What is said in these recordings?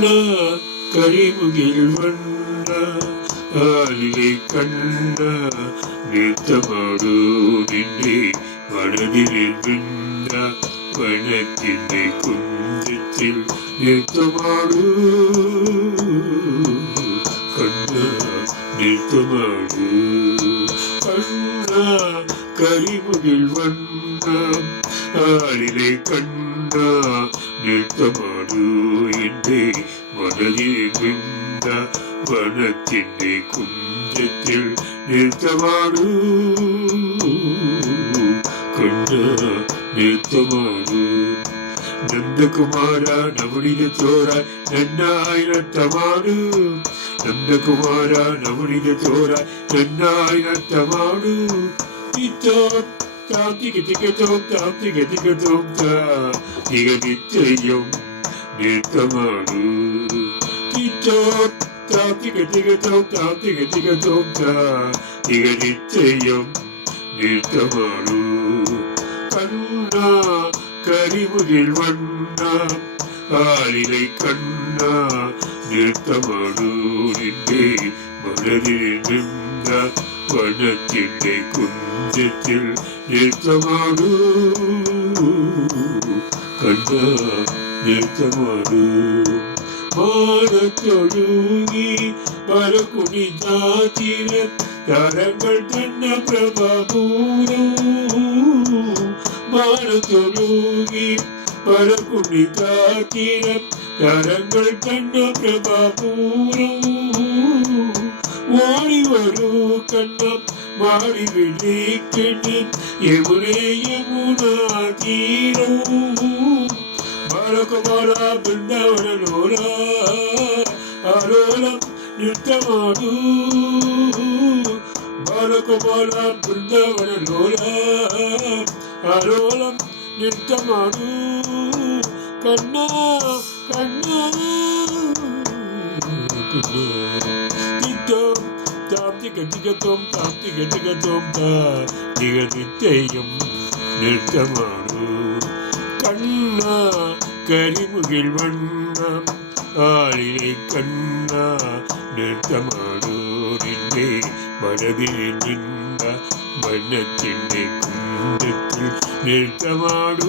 கண்ணா கரிமுகில் வண்ண ஆலிலை கண்ணா நிறுத்தமாடு நின்றே மனதில் விண்ண வனத்தினை குஞ்சத்தில் நிறுத்தமாடு கண்ணா நிறுத்தமாடு கண்ணா கரிமுகில் வண்ண ஆலிலை கண்ணா நிறுத்தமாடு என்றே மனதில் விண்ண வனத்தினை குஞ்சத்தில் நிறுத்தமாடு கண்ணா நிறுத்தமாடு ನಂದಕುಮಾರ ನವಣಿದ ತೋರ ನನ್ನ ಆಯ್ನತ್ತಮಾಡು ನಂದಕುಮಾರ ನವಣಿದ ತೋರ ನನ್ನ ಆಯ್ನತ್ತಮಾಡು ಈಗ ನಿತ್ಯಂ ನಿರ್ತಮಾಡು ಈಗ ನಿತ್ಯಂ ನಿರ್ತಮಾಡು ಕಣ್ಣ கரிமுகில் வண்ணா ஆலிலை கண்ணா நிறுத்தமாடு நின்றே மனதில் நின்ற வனத்தினை குஞ்சத்தில் நிறுத்தமாடு கண்ணா நிறுத்தமாடு மானத்தொழுகி பரகுனி தாத்திர தரங்கள் தன்ன பிரபூரம் மானத்தொழுகி பரகுனி தாத்திர தரங்கள் தன்ன பிரபூரம் ஓடி வரு கண்ணம் மாறி விழிக்கிட்டு எமுனே யமுனா தீரம் ಬಾಲಕುಮಾರ ಬೃಂದಾವನ ಲೋಲ ಆಲೋಲಂ ನಿತ್ಯಮಾಡು ಬಾಲಕುಮಾರ ಬೃಂದಾವನ ಲೋಲ ಆಲೋಲಂ ನಿತ್ಯಮಾಡು ಕಣ್ಣ ಕಣ್ಣ ನಿತ್ಯಂ ತಾಪ್ತಿ ಗತಿಗತೋಂ ತಾಪ್ತಿ ಗತಿಗತೋಂ ಈಗ ನಿತ್ಯಂ ನಿತ್ಯಮಾಡು கண்ணா கரிமுகில் வண்ணம் ஆலிலை கண்ணா நிறுத்தமாடு நின்றே மனதில் நின்ற வண்ணத்தினை குண்டத்தில் நிறுத்தமாடு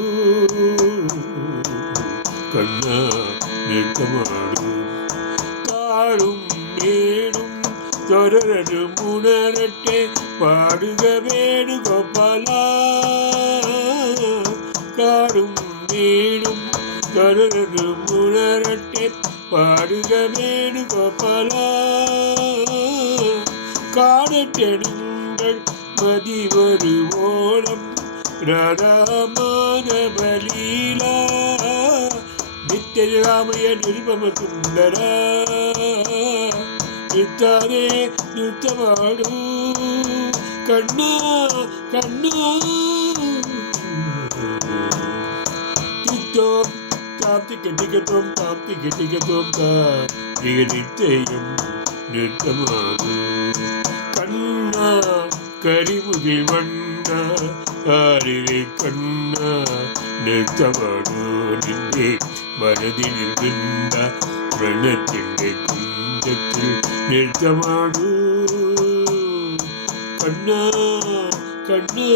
கண்ணா நிறுத்தமாடு காடும் மேடும் தொடரது முனரட்டே பாடுக வேடு கோபாலா காடும் மேடும் தொடரது முனரட்டே பாடுக வேடு கோபாலா காடட்டெடுங்கள் மதிவரு ஓடம் ராமானவலீலா நித்யராமய நிருபம சுந்தர நித்தாதே நித்தமாடு கண்ணா கண்ணா தாப்தி கட்டிக்கத்தோம் தாப்தி கட்டிக்கத்தோம் ಈಗ நிச்சயம் நிறுத்தமாடு கண்ணா கரிமுகில் வண்ணா ஆலிலை கண்ணா நிறுத்தமாடு நின்றே மனதில் இருந்த வண்ணத்தினை குஞ்சத்தில் நிறுத்தமாடு கண்ணா கண்ணா